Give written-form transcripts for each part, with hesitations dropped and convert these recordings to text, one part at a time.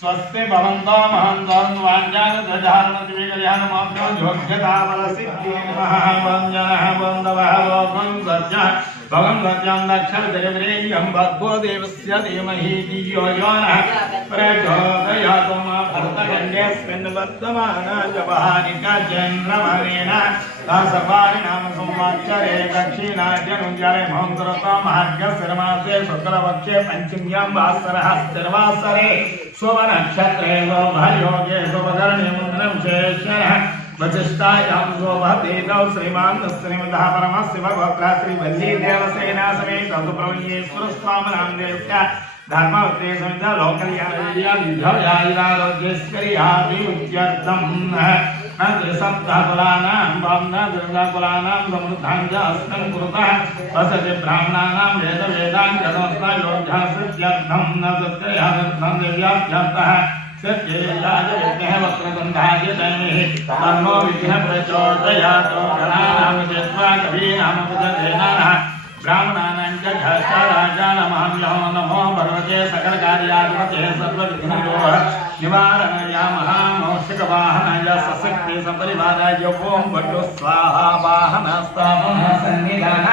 स्वस्ति भवन्तो महन्तो भगवन् दक्षिणदेवरेण्यं भगवो देवस्य धीमहि धियो यो नः प्रचोदयात् भरतखण्डेऽस्मिन् वर्तमानाय वहानिकचन्द्रमणेन दासवारि नाम संवत्सरे दक्षिणायनुजरे महोत्तरतो मार्गशिरमासे शुक्लपक्षे पञ्चम्यां वासरः स्थिरवासरे शुभनक्षत्रे शुभयोगे शुभकर्णे मुद्रं शेषः वसिष्ठायां शोभतेदौ श्रीमान् श्रीमदः परमशिव गोत्रा श्रीवल्ली देवसेना समेत सुब्रह्मण्येश्वर स्वामी नामदेवस्य धर्मोपदेशमिद लोकल्यायारोग्यश्वर्याभिमुच्यर्थं सप्तकुलानां वामनदुर्गाकुलानां समृद्धाञ्च अस्तं कुरुतः वसति ब्राह्मणानां वेदवेदाङ्गदोस्तायोध्यासृत्यर्थं न तत्रयादर्थं देव्याभ्यर्थः सत्येयाय विद्महे वक्रतुण्डाय धीमहि तन्नो विघ्नः प्रचोदयात् गणानां चेत्वा कवीनां बुद्धदेनाः ब्राह्मणानां च घोषराजानमाम्यो नमो भगवते सकलकार्याधिपते सर्वविघ्नयोः निवारणाय महामौषिकवाहनाय सशक्ति सपरिवाराय ॐ भट्टो स्वाहा वाहनस्थापनः सन्निधान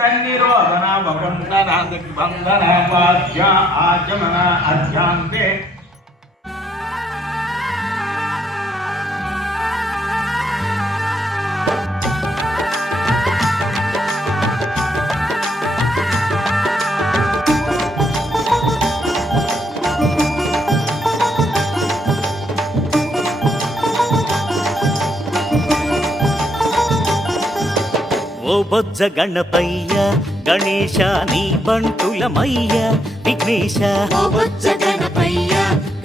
सन्निरोधन वकुण्ठन दिग्बन्धन वाद्य आचमन अध्यान्ते ఓ బొజ్జ గణపయ్య గణేశ నీ బంటులమయ్య విఘ్నేశ ఓ బొజ్జ గణపయ్య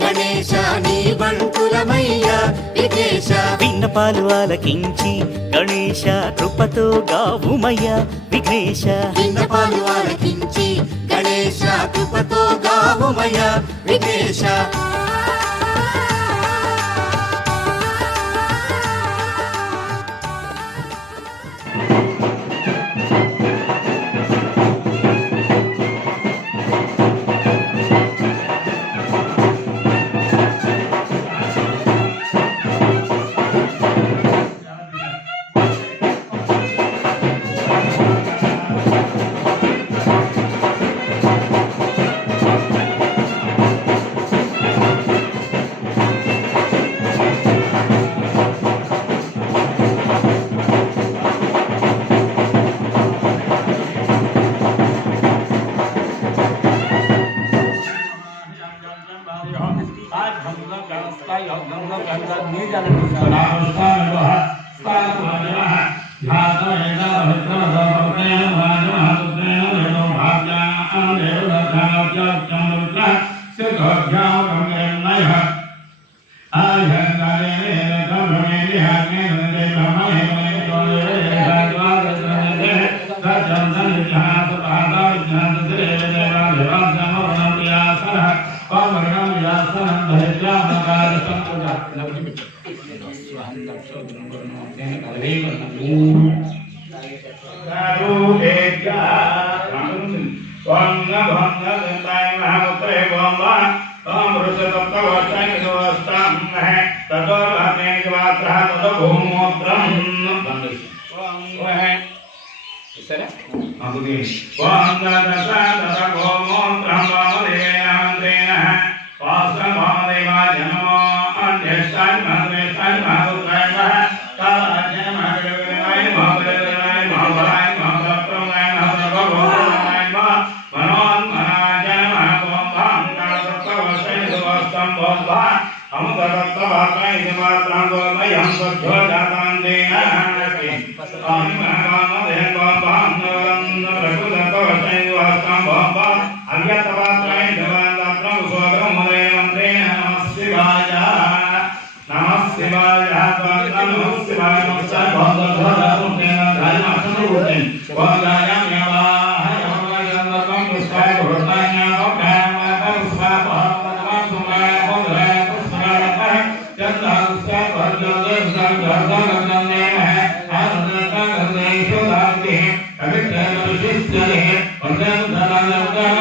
గణేశ నీ బంటులమయ్య విఘ్నేశ విన్నపాలు ఆలకించి గణేశ కృపతో గావుమయ్య విఘ్నేశ విన్నపాలు ఆలకించి గణేశ కృపతో గావుమయ్య విఘ్నేశ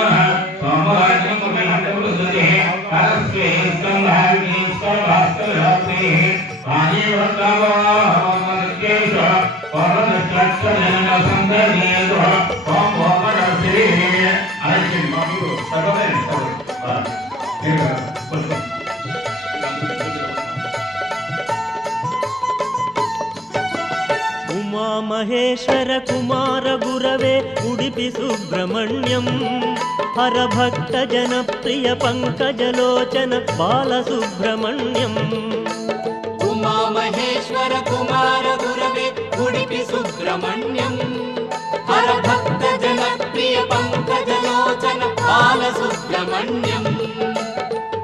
Amen. మీరు సర్వదే కొంచెం ఉమా మహేశ్వర కుమార గురవే ఉడిపి సుబ్రహ్మణ్యం హరభక్త జనప్రియ పంకజలోచన బాలసుబ్రహ్మణ్యం ఉమా మహేశ్వర కుమార గురవే ఉడిపి సుబ్రహ్మణ్యం హర భక్త జనప్రియ పంకజలోచన బాల సుబ్రహ్మణ్యం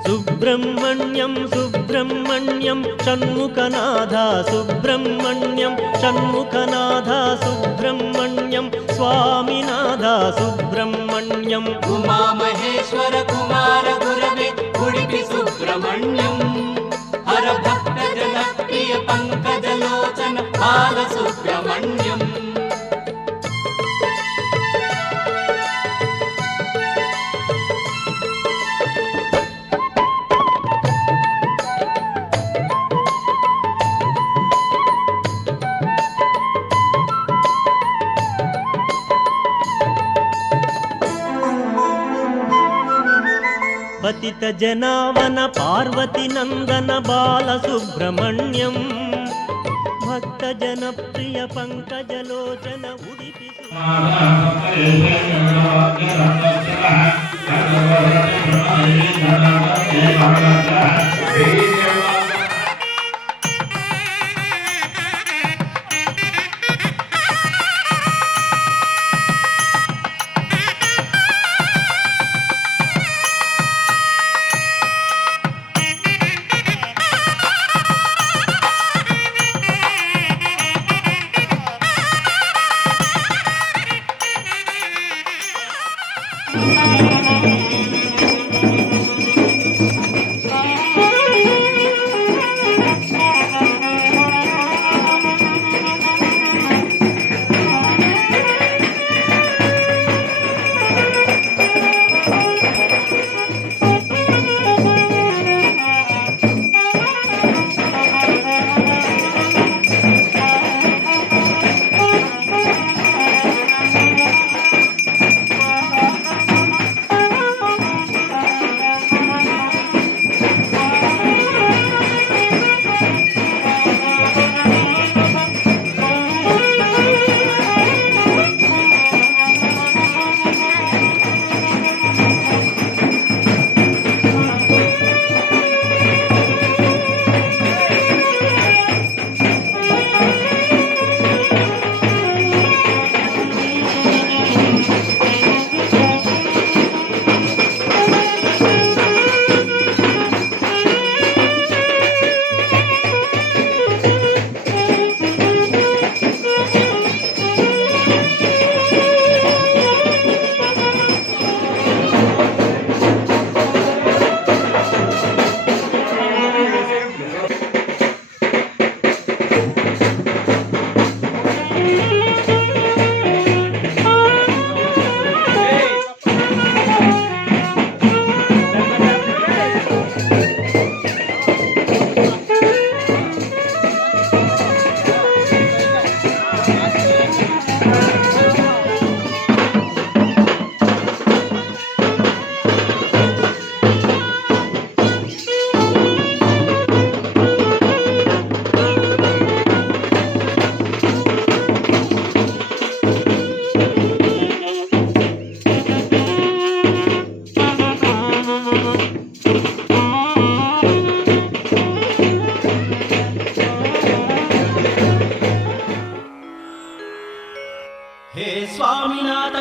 సుబ్రహ్మణ్యం సుబ్రహ్మణ్యం షణ్ముఖనాథ సుబ్రహ్మణ్యం షణ్ముఖనాథ సుబ్రహ్మణ్యం స్వామినాథ సుబ్రహ్మణ్యం ఉమా మహేశ్వర కుమార గురవే ఉడిపి సుబ్రహ్మణ్యం హర భక్త జనప్రియ పంకజలోచన బాల సుబ్రహ్మణ్యం పతిత జనావన పార్వతి నందన బాల సుబ్రహ్మణ్యం భక్త జనప్రియ పంకజలోచన ఉడిపి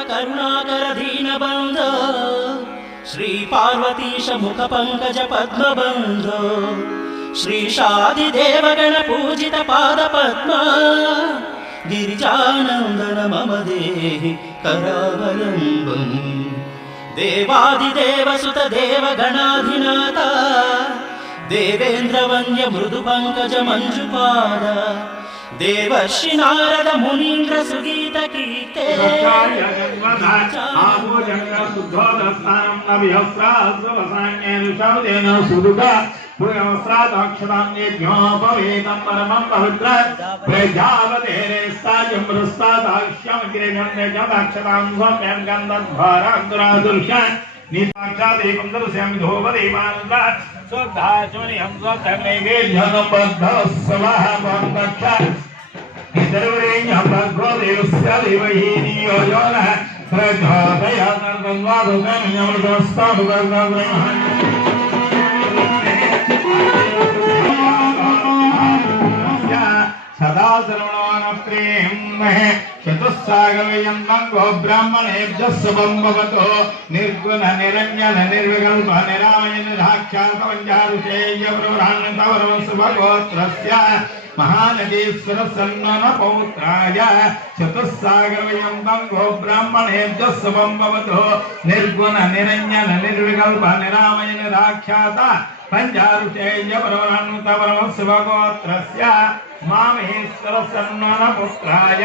करुणाकर दीनबन्ध श्री पार्वतीश मुख पंकज पद्मबन्ध श्रीशादिदेवगण पूजित पाद पद्म गिरिजानन्दन मम देहि करावलम्बम् देवादिदेव सुत देवगणाधिनाथ देवेन्द्र वन्द्य मृदु पंकज मंजुपाद देवर्षि नारद मुनीन्द्र सुगीत कीर्ते प्रजापतेरेस्ताजमृस्तादाक्ष्यम गिरिजन्यजमक्षतां स्वयं गन्धद्वारान्तरादुर्श नीताक्षा देवं दर्शयामि धूपदीपानन्दा स्वधाचमनि हम स्वधनैवेद्यं बद्धस्वः बन्धक्षा इतरवरेण्यं भगवो देवस्य देवहि नियो यो नः प्रचोदयात् तन्वादुकन्यमृतस्तादुकर्णव्रह्मः सदा सर्वणोऽनप्रेम्णः चतुस्सागरयं गो ब्राह्मणेभ्यः शुभं भवतु निर्गुण निरञ्जन निर्विकल्प निरामय निराख्यात पञ्चारुषेय प्रवृहान्वितवरवंशुभगोत्रस्य महानदीश्वर सन्नन पौत्राय चतुस्सागरयं गो ब्राह्मणेभ्यः शुभं भवतु निर्गुण निरञ्जन निर्विकल्प निरामय निराख्यात पंचारुषेय परमहंसवंशुभगोत्रस्य मामहेश्वर सन्नन पुत्राय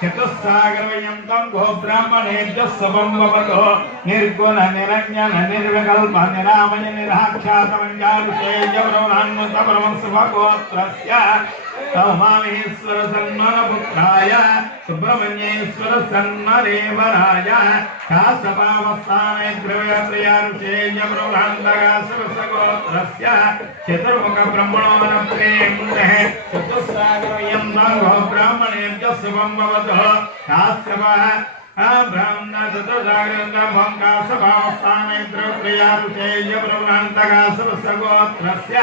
चतुस्सागरवयं गो ब्राह्मणेभ्यः शुभं भवतु निर्गुण निरञ्जन निर्विकल्प निरामय निराख्यात पंचारुषेय परमहंसवंशुभगोत्रस्य मामहेश्वर सन्नन पुत्राय सुब्रह्मण्येश्वर सन्नदेवराय कासपावस्थाने द्रव्यत्रयारुषेय प्रवृहान्तकासुरसगोत्रस्य चतुर्मुख ब्रह्मणोऽनप्रेम्णः चतुस्सागरयं गो ब्राह्मणेभ्यः शुभं भवतु कास्यपः ब्राह्मण चतुर्सागरं द्रव्यत्रयारुषेय प्रवृहान्तकासुरसगोत्रस्य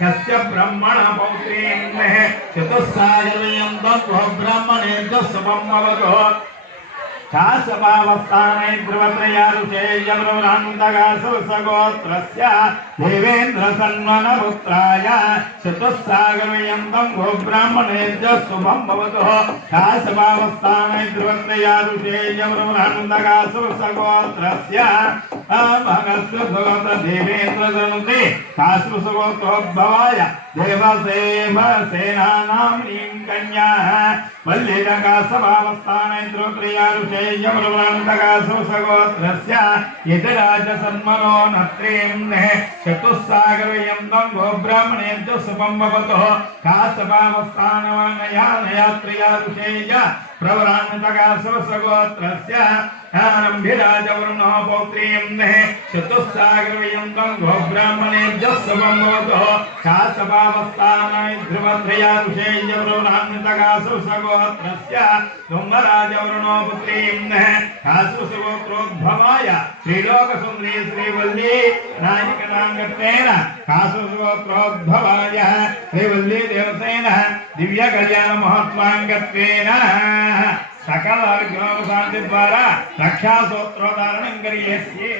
कस्य ब्रह्मण पौत्रीम्णः चतुस्सागरयं गो ब्राह्मणेभ्यः शुभं भवतु कासपावस्थाने ध्रुवत्रयारुषेय प्रवृहान्तकासुरसगोत्रस्य देवेन्द्र सन्मन पुत्राय चतुस्सागरयं गो ब्राह्मणेभ्यः शुभं भवतु कासपावस्थाने ध्रुवत्रयारुषेय प्रवृहान्तकासुरसगोत्रस्य भगस्वगोत्र देवेन्द्र सन्ते कासुरसगोत्रोद्भवाय देवसेव सेनानाम्नीं कन्याः वल्लीकासपावस्थाने ध्रुवत्रयारुषेय प्रवृहान्तकासुरसगोत्रस्य यतिराज सन्मनो नत्रेम्णः चतुस्सागरयं गो ब्राह्मणेभ्यः शुभं भवतु कासपावस्थानयात्रयारुषेय प्रवरान्तकासुरसगोत्रस्य आरम्भिराजवर्णो पौत्रीम्णः चतुस्सागरयं गो ब्राह्मणेभ्यः शुभं भवतु कासपावस्थाने ध्रुवत्रयारुषेय प्रवरान्तकासुरसगोत्रस्य धुम्मराजवर्णो पुत्रीम्णः कासुरसगोत्रोद्भवाय श्रीलोकसुन्दरी श्रीवल्ली नायिकनाङ्गत्वेन कासुरसगोत्रोद्भवाय श्रीवल्ली देवसेनः दिव्यकल्याणमहोत्सवाङ्गत्वेन सकल शांति द्वारा रक्षा सूत्रोदाहरणं करिष्ये।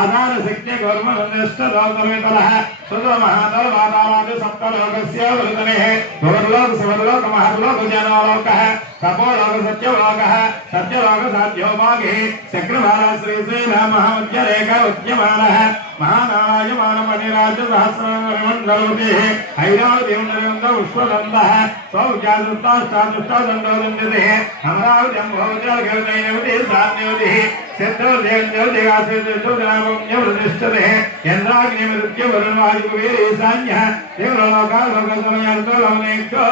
आधार शक्ति गौरवनिष्ठ लोकवेतलः सुदो महातल मातावादि सप्तलोकस्य वृतनेः भवलोक सुवर्लोक महर्लोक जनलोकः तपोलोक सत्यलोकः सत्यलोक साध्योभागे चक्रवाला श्री श्रीरामः मध्यरेख उद्यमानः महानारायमानमणिराज सहस्रमण्डलपतिः ऐरावतीन्द्रनन्द विश्वनन्दः सौजादुष्टाष्टादुष्टादण्डोदण्डितिः अमरावत्यम्भोजलगवितैनवतिः सान्यवतिः चित्रोदयञ्जोदिगाश्रितोजनामन्यवृतिष्ठतिः यन्द्राग्निमृत्यवरुणवायुकुबेरीशान्यः देवलोकालोकसमयन्तोलमनेक्षो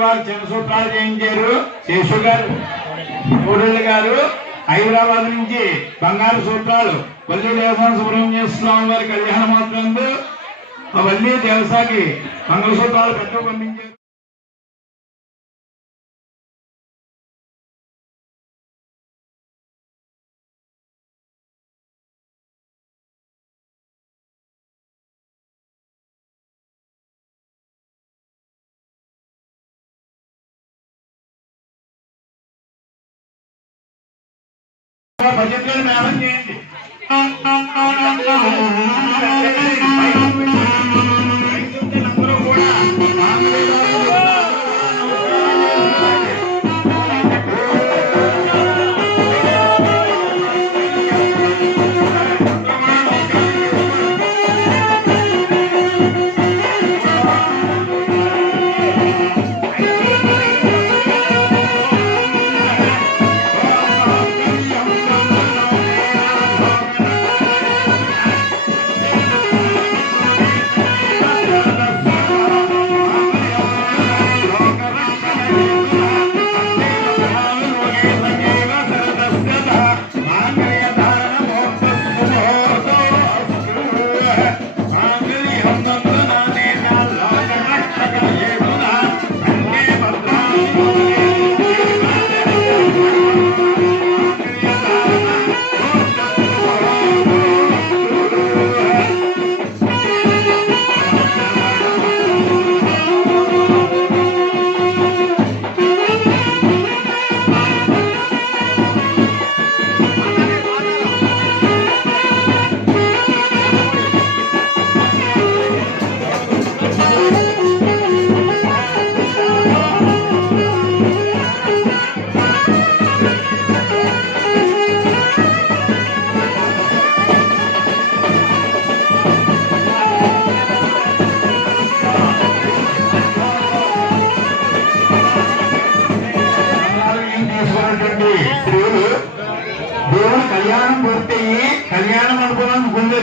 వారు చిన్న సూత్రాలు చేయించారు. శేషు గారు కోడెల్లి గారు హైదరాబాద్ నుంచి బంగారు సూత్రాలు వల్లి దేవస్థాన సుబ్రహ్మణ్య స్వామి వారి కళ్యాణ మాత్రంలో వల్లి దేవసాకి మంగళసూత్రాలు పెద్ద పంపించారు. బడ్జెట్ మేనేజ్ చేయండి. అందరూ కూడా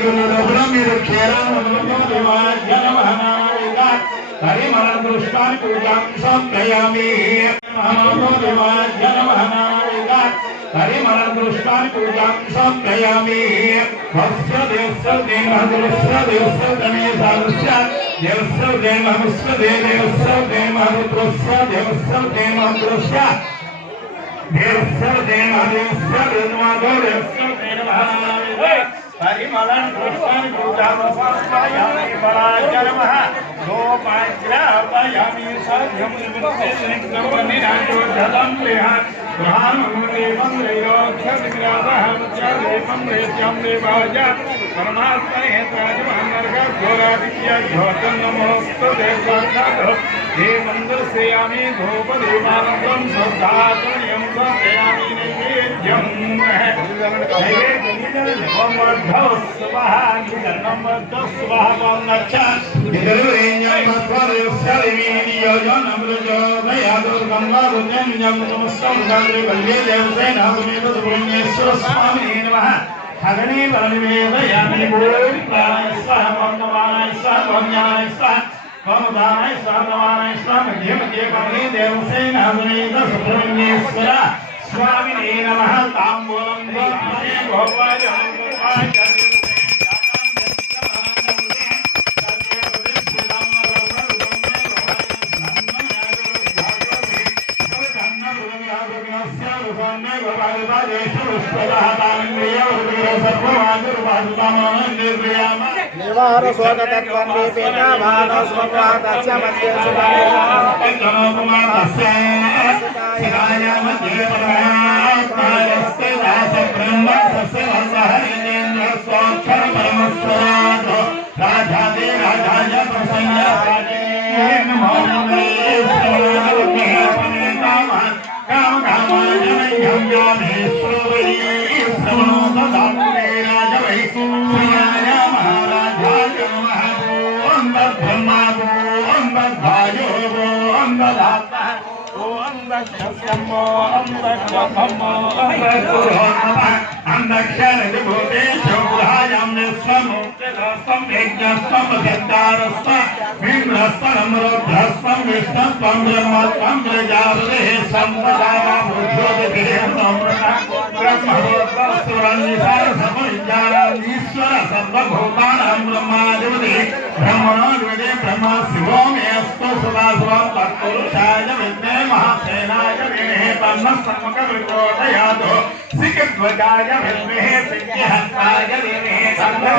లోపల మీరు క్షీరామృతమోదివాజ్యనమహనాయుగా పరిమళ దృష్టాన్ని పూజాం సమర్పయామి దేవాజ్యనమహనాయుగా పరిమళ దృష్టాన్ని పూజాం సమర్పయామి భస్య దేవస్య దేవహృస్య దేవస్య గణేశాస్య దేవస్య దేవహృస్య దేవస్య దేవహృస్య దేవస్య దేవహృస్య దేవస్య దేవహృస్య దేవహృస్య పరిమళం పుష్పాన్ని పూజాం సమర్పయామి పరాజనమః గోపాజ్రాపయామి సర్వం విముక్తిర్నిగమని నాజోజలం ప్రియాన్ బ్రహ్మముదేవం రేయోఖ్యవిగ్రహం చదేవం రేత్యం దేవాయ పరమాత్మనే త్రాజమహనర్గ ఘోరాదిత్య ఘోతం నమోస్తు దేవాఖ్యాతో దేవం దర్శయామి ధూపదీపానందం శ్రద్ధాతుల్యం సమర్పయామి నైవేద్యం స్వామినే నమః తాంబూలం దీపే భగవాయ నివార స్వాగతత్వం దీపేన మానస్వపాదస్య మధ్య బ్రహ్మ శివో మేస్తు సదాశివం తత్పురుషాయ విద్మే మహాసేనాయ విద్మహే తన్నస్తమక విప్రోదయాతు సికధ్వజాయ విద్మహే సిద్ధిహస్తాయ ధీమహి తన్నో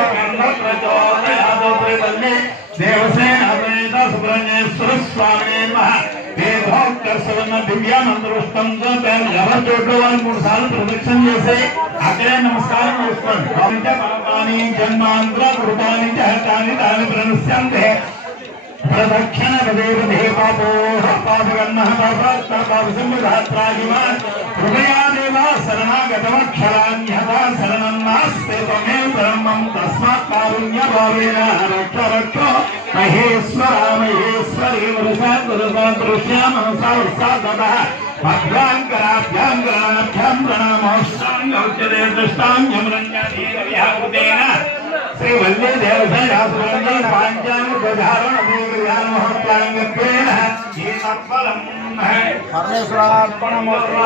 ప్రచోదయాతు శ్రీవల్లి దేవసేన సమేత సుబ్రహ్మణ్యేశ్వర స్వామినే నమః వేదోక్తర్శవన్న దివ్యానందరుష్టం ఎవరి చోట్ల వాళ్ళు 3 సార్లు ప్రదక్షిణ చేసి అక్కడే నమస్కారం చేసుకోండి పాపాని జన్మాంధ్ర కృతాని చహతాని తాని ప్రణశ్యంతే ప్రదక్షిణ పదే పాపో పాపగన్నః పాపసంధాత్రాజిమాన్ హృదయాదేవ శరణాగతమక్షరాన్యథా శరణం నాస్తి త్వమేవ బ్రహ్మం తస్మాత్ కారుణ్యభావేన రక్ష రక్ష మహేశ్వర మహేశ్వరీ వృషాదృశ్య మనసా ఉత్సాదతః భద్రాంకరాభ్యాం గణాభ్యాం ప్రణామోష్టాంగౌచ్యతే దృష్టాంగం రంజనేన విహాకుతేన శ్రీవల్లి దేవసేనాసురంజీ పాంచాంగ ప్రధారణ దేవ్యాన్ మహోత్తాంగత్వేన ఈ సత్ఫలం పరమేశ్వరార్పణమస్తు.